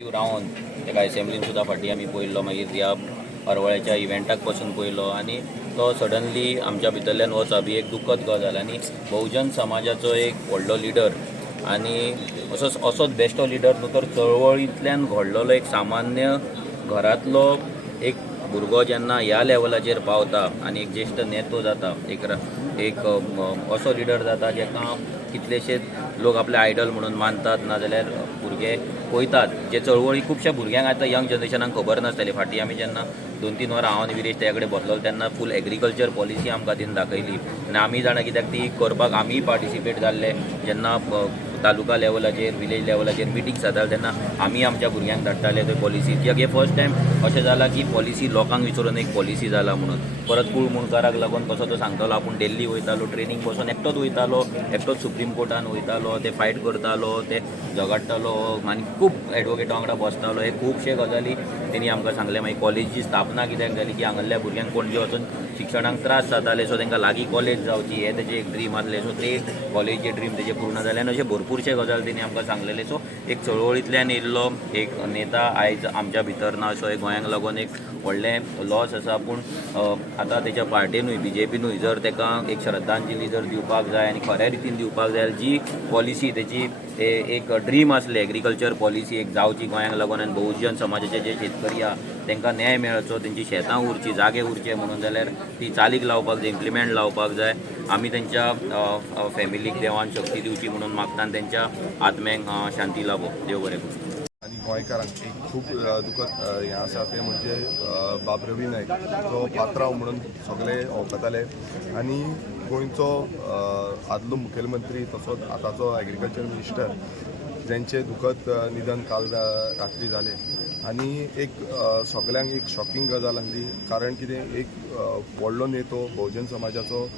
रावन तेका एसेंब्लीन सुद्दां फाटीं आमी पळयल्लो, मागीर ह्या हरवळ्याच्या इव्हेंटाक पासून पळयलो आनी तो सडनली आमच्या भितरल्यान वचप ही एक दुखद गजाल आनी बहुजन समाजाचो एक व्हडलो लिडर आनी असोच बेश्टो लिडर न्हू तर चळवळींतल्यान घडलेलो एक सामान्य घरांतलो एक भुरगो जेन्ना ह्या लेवलाचेर पावता आनी एक ज्येश्ठ नेतो जाता, एक असो लिडर जाता जेका कितलेशेच लोक आपले आयडल म्हणून मानतात, नाजाल्यार भुरगे पळयतात. जे चळवळी खुबश्या भुरग्यांक आतां यंग जनरेशनाक खबर नासतली. फाटीं आमी जेन्ना 2-3 वरां हांव आनी विरेश त्या कडेन बसलो तेन्ना फूल एग्रीकल्चर पॉलिसी आमकां तिणें दाखयली आनी आमी जाणा कित्याक ती करपाक आमी पार्टिसिपेट जाल्ले. जेन्ना तालुका लेवलाचेर विलेज लेवलाचेर मिटींग जाताले तेन्ना आमी आमच्या भुरग्यांक धाडटाले थंय पॉलिसी. कित्याक हे फर्स्ट टायम अशें जाला की पॉलिसी लोकांक विचारून एक पॉलिसी जाला म्हणून. परत कूळ मुणकाराक लागून कसो तो सांगतालो आपूण दिल्ली वयतालो, ट्रेनींग बसून एकटोच वयतालो, एकटोच सुप्रीम कोर्टान वयतालो, ते फायट करतालो, ते झगडटालो आनी खूब एडवोकेटा वांगडा बसतालो. हे खुबशे गजाली तेणी आमकां सांगले. मागीर कॉलेजीची स्थापना कित्याक जाली की हांगासरल्या भुरग्यांक पणजे वचून शिक्षणाक त्रास जाताले, सो तांकां लागीं कॉलेज जावची हे तेजे एक ड्रीम आसलें. सो ते कॉलेजीचे ड्रीम तेजे पूर्ण जाले आनी अशे भरपूरशे गजाल तेणी आमकां सांगलेले. सो एक चळवळींतल्यान येयल्लो एक नेता आयज आमच्या भितर ना, असो एक गोंयांक लागून एक व्हडलें लॉस आसा. पूण आतां तेच्या पार्टेनूय BJPनूय जर ताका एक श्रद्धांजली जर दिवपाक जाय आनी खऱ्या रितीन दिवपाक जाय, जी पॉलिसी तेची एक ड्रीम आसलें एग्रीकल्चर पॉलिसी एक जावची गोंयांक लागून आनी बहुजन समाजाचे जे शेतकरी आहा तांकां न्याय मेळचो, तेंची शेतां उरची, जागे उरचे म्हणून, जाल्यार ती चालीक लावपाक जाय, इम्प्लिमेंट लावपाक जाय. आमी तेंच्या फॅमिलीक देवान शक्ती दिवची म्हणून मागता आनी तेंच्या आत्म्यांक शांती लाभो. देव बरें करूं. आणि गोंयकारांक एक खूब दुखद हें आसा तें म्हणजे बाब रवी नायक जो पात्रांव म्हणून सगळे वळखताले आनी गोंयचो आदलो मुखेलमंत्री तसोच आतांचो एग्रीकल्चर मिनिस्टर जेंचे दुखद निधन काल रात्री जालें. आनी एक सगळ्यांक एक शॉकिंग गजाल आसली, कारण कितें एक व्हडलो नेतो बहुजन समाजाचो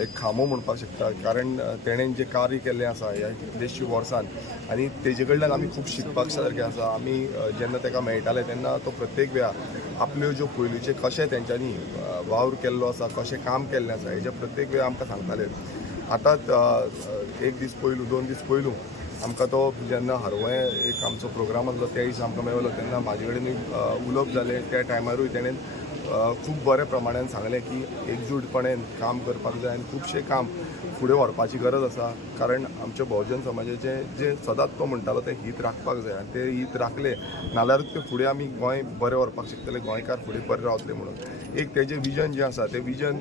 एक खामो म्हणपाक शकता, कारण तेणें जें कार्य केल्लें आसा ह्या कितलेशे वर्सान आनी तेजे कडल्यान आमी खूब शिकपाक सारकें आसा. आमी जेन्ना ताका मेळटाले तेन्ना तो प्रत्येक वेळा आपल्यो ज्यो पयलींचे कशें तेंच्यांनी वावर केल्लो आसा, कशें काम केल्लें आसा हेजे प्रत्येक वेळा आमकां सांगताले. आतांच एक दीस पयलू 2 दीस पयलू आमकां तो जेन्ना हरवळ्ळें एक आमचो प्रोग्राम आसलो त्या दिसा आमकां मेळलो तेन्ना म्हाजे कडेनूय उलोवप जालें. त्या टायमारूय तेणें खूब बऱ्या प्रमाणान सांगलें की एकजूटपणेन काम करपाक जाय आनी खुबशें काम फुडें व्हरपाची गरज आसा, कारण आमच्या बहुजन समाजाचें जे सदांच तो म्हणटालो तें हित राखपाक जाय आनी तें हित राखलें नाल्यारूच तें फुडें आमी गोंय बरें व्हरपाक शकतले, गोंयकार फुडें बरें रावतले म्हणून. एक तेजें विजन जें आसा तें विजन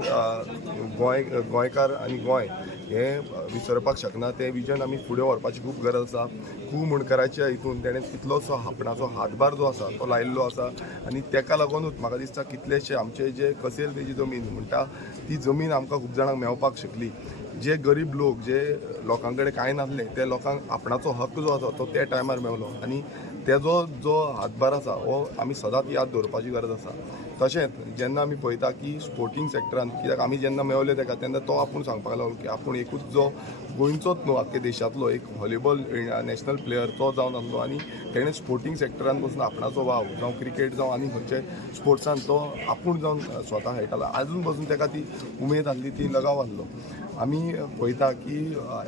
गोंयकार आनी गोंय हें विसरपाक शकना. तें विजन आमी फुडें व्हरपाची खूब गरज आसा. खूब मुणकाराच्या हितून तेणें कितलोसो आपणाचो हातभार जो आसा तो लायिल्लो आसा आनी तेका लागूनूच म्हाका दिसता कितलेशे आमचे जे कसेल तेजी जमीन म्हणटा ती जमीन आमकां खूब जाणांक मेळपाक शकली. जे गरीब लोक जे लोकां कडेन कांय नासलें त्या लोकांक आपणाचो हक्क जो आसा तो त्या टायमार मेळलो आनी तेजो जो हातभार आसा हो आमी सदांच याद दवरपाची गरज आसा. तशेंच जेन्ना आमी पळयता की स्पोर्टिंग सॅक्टरान, कित्याक आमी जेन्ना मेळले तेका तेन्ना तो आपूण सांगपाक लागलो की आपूण एकूच जो गोंयचोच न्हू आख्खे देशांतलो एक व्हॉलीबॉल नॅशनल प्लेयर तो जावन आसलो आनी तेणें स्पोर्टिंग सॅक्टरान वचून आपणाचो वाव जावं क्रिकेट जावं आनी खंयचे स्पोर्ट्सान तो आपूण जावन स्वता खेळटालो. आजून पासून तेका ती उमेद आसली, ती लगाव आसलो. आमी पळयता की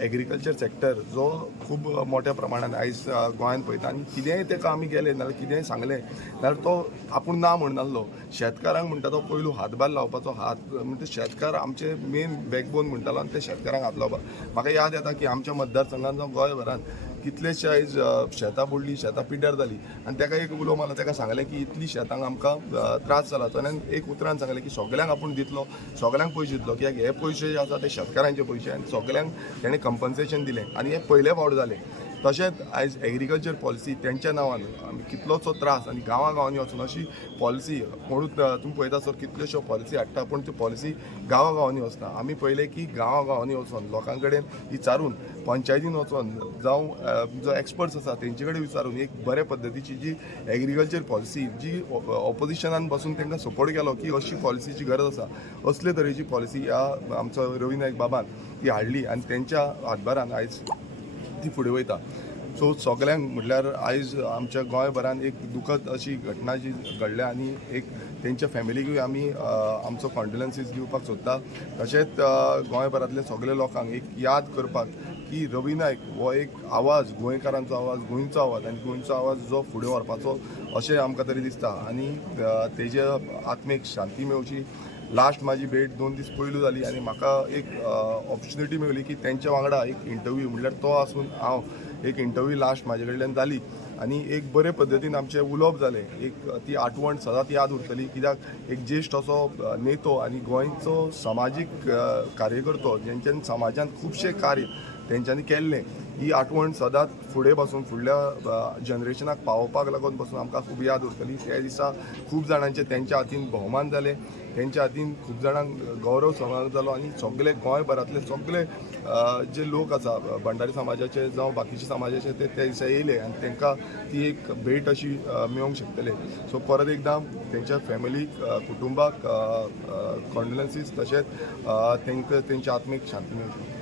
एग्रीकल्चर सॅक्टर जो खूब मोठ्या प्रमाणान आयज गोंयांत पळयता आनी कितेंय तेका आमी गेले नाल्यार कितेंय सांगलें जाल्यार तो आपूण ना म्हणनासलो. शेतकारांक म्हणटा तो पयलू हातभार लावपाचो, हात म्हणजे शेतकार आमचे मेन बॅकबोन म्हणटालो आनी ते शेतकारांक हात लावपाक. म्हाका याद येता की आमच्या मतदारसंघान जावं गोंयभरान कितलेशे आयज शेतां बुडलीं, शेतां पिड्ड्यार जालीं आनी तेका एक उलोव मारलो. तेका सांगलें की इतली शेतांक आमकां त्रास जाला. तेणें एक उतरान सांगलें की सगल्यांक आपूण दितलो, सगल्यांक पयशे दितलो, कित्याक हे पयशे जे आसा ते शेतकारांचे पयशे आनी सगल्यांक तेणें कंपन्सेशन दिलें आनी हे पयले फावट जालें. तशेंच आयज एग्रीकल्चर पॉलिसी तेंच्या नांवान आमी कितलोसो त्रास आनी गांवांनी वचून अशी पॉलिसी म्हणून तुमी पळयता सर कितल्योश्यो पॉलिसी हाडटा पूण त्यो पॉलिसी गांवांनी वचना. आमी पळयलें की गांवांनी वचून लोकां कडेन विचारून, पंचायतीन वचून जावं जो एक्सपर्ट्स आसा तेंचे कडेन विचारून एक बरे पद्दतीची जी एग्रीकल्चर पॉलिसी जी ऑपोजिशनान बसून तांकां सपोर्ट केलो की अशी पॉलिसीची गरज आसा, असले तरेची पॉलिसी ह्या आमचो रवी नायक बाबान ती हाडली आनी तेंच्या हातभारान आयज ती फुडें वयता. सो सगल्यांक म्हटल्यार आयज आमच्या गोंयभरान एक दुखद अशी घटना जी घडल्या आनी एक तेंच्या फॅमिलीकूय आमी आमचो कॉन्डोलन्सीस दिवपाक सोदता. तशेंच गोंयभरांतले सगळे लोकांक एक याद करपाक की रवी नायक हो एक आवाज, गोंयकारांचो आवाज, गोंयचो आवाज आनी गोंयचो आवाज जो फुडें व्हरपाचो अशें आमकां तरी दिसता. आनी तेजे आत्मेक शांती मेळची. लास्ट म्हाजी भेट 2 दीस पयलू जाली आनी म्हाका एक ऑपॉर्च्युनिटी मेळ्ळी की तेंच्या वांगडा एक इंटरव्यू, म्हणल्यार तो आसून हांव एक इंटरव्यू लास्ट म्हाजे कडल्यान जाली आनी एक बरे पद्दतीन आमचें उलोवप जालें. एक ती आठवण सदांच याद उरतली, कित्याक एक ज्येश्ठ असो नेतो आनी गोंयचो सामाजीक कार्यकर्तो जेंच्यानी समाजांत खुबशे कार्य तेंच्यांनी केल्लें, ही आठवण सदांच फुडें पासून फुडल्या जनरेशनाक पावोवपाक लागून पासून आमकां खूब याद उरतली. त्या दिसा खूब जाणांचे तेंच्या हातीन भोवमान जाले, तेंच्या हातीन खूब जाणांक गौरव सन्मान जालो आनी सगळे गोंयभरांतले सगळे जे लोक आसा भंडारी समाजाचे जावं बाकीचे समाजाचे ते त्या दिसा येयले आनी तांकां ती एक भेट अशी मेळोंक शकतले. सो परत एकदां तेंच्या फॅमिलीक, कुटुंबाक कॉन्डोलन्सीस, तशेंच तेंच्या आत्मेक शांती मेळची.